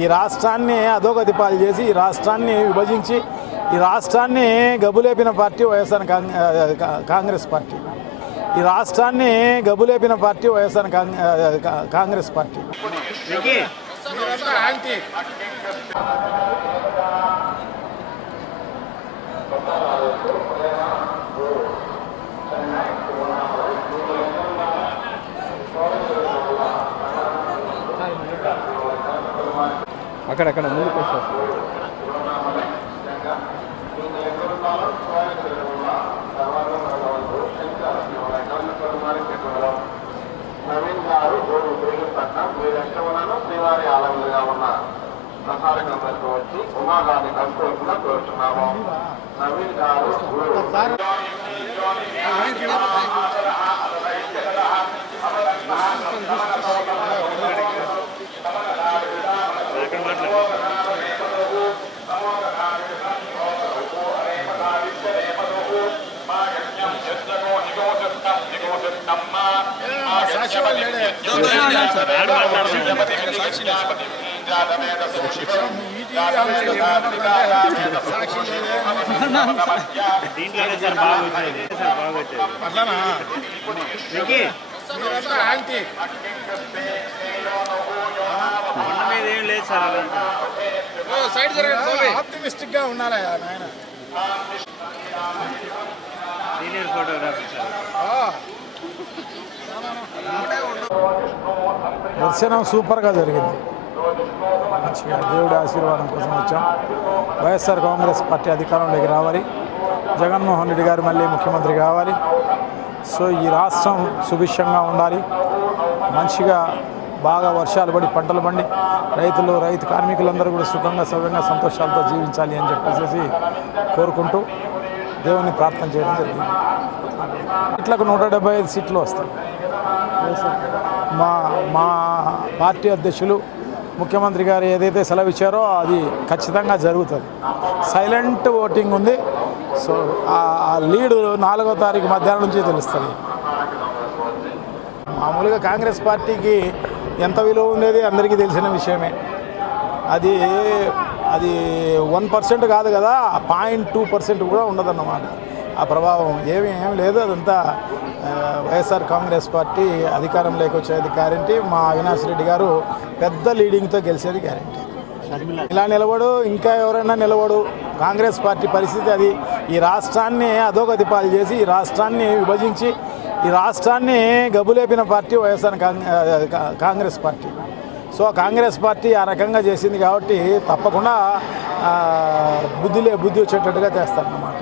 ఈ రాష్ట్రాన్ని అధోగతి పాలు చేసి ఈ రాష్ట్రాన్ని విభజించి ఈ రాష్ట్రాన్ని గబులేపిన పార్టీ వైఎస్ఆర్ కాంగ్రెస్ పార్టీ. ఈ రాష్ట్రాన్ని గబులేపిన పార్టీ వైఎస్ఆర్ కాంగ్రెస్ పార్టీ. అక్కడక్కడ ముందుకు వస్తారు. నవీన్ గారు పట్నం మీరు ఎక్కడన్నాను శ్రీవారి ఆలయంగా ఉన్న ప్రసాద కేంద్రానికి వచ్చి ఉమాగాన్ని కలుసుకోవాల్సిందిగా కోరుతున్నాము. నవీన్ గారు ఆప్టిమిస్టిక్ గా ఉన్నారా నాయన? దర్శనం సూపర్గా జరిగింది. మంచిగా దేవుడి ఆశీర్వాదం కోసం వచ్చాం. వైఎస్ఆర్ కాంగ్రెస్ పార్టీ అధికారంలోకి రావాలి, జగన్మోహన్ రెడ్డి గారు మళ్ళీ ముఖ్యమంత్రి కావాలి. సో ఈ రాష్ట్రం సుభిక్షంగా ఉండాలి, మంచిగా బాగా వర్షాలు పడి పంటలు పండి రైతు కార్మికులందరూ కూడా సుఖంగా సవ్యంగా సంతోషాలతో జీవించాలి అని చెప్పేసి కోరుకుంటూ దేవుని ప్రార్థన చేయడం జరిగింది. ఇట్లకు 175 సీట్లు వస్తాయి. మా పార్టీ అధ్యక్షులు ముఖ్యమంత్రి గారు ఏదైతే సెలవు ఇచ్చారో అది ఖచ్చితంగా జరుగుతుంది. సైలెంట్ ఓటింగ్ ఉంది. సో ఆ లీడు 4వ తారీఖు మధ్యాహ్నం నుంచి తెలుస్తుంది. మామూలుగా కాంగ్రెస్ పార్టీకి ఎంత విలువ ఉండేది అందరికీ తెలిసిన విషయమే. అది 1% కాదు కదా, 0.2% కూడా ఉండదన్నమాట. ఆ ప్రభావం ఏమీ లేదు. అదంతా వైఎస్ఆర్ కాంగ్రెస్ పార్టీ అధికారంలోకి వచ్చేది గ్యారంటీ. మా అవినాష్ రెడ్డి గారు పెద్ద లీడింగ్తో గెలిచేది గ్యారంటీ. ఇలా నిలబడు, ఇంకా ఎవరైనా నిలబడు. కాంగ్రెస్ పార్టీ పరిస్థితి అది. ఈ రాష్ట్రాన్ని అధోగతి పాలు చేసి ఈ రాష్ట్రాన్ని విభజించి ఈ రాష్ట్రాన్ని గబులేపిన party YSR Congress party. So Congress party ఆ రకంగా చేసింది కాబట్టి తప్పకుండా బుద్ధి వచ్చేటట్టుగా చేస్తారన్నమాట.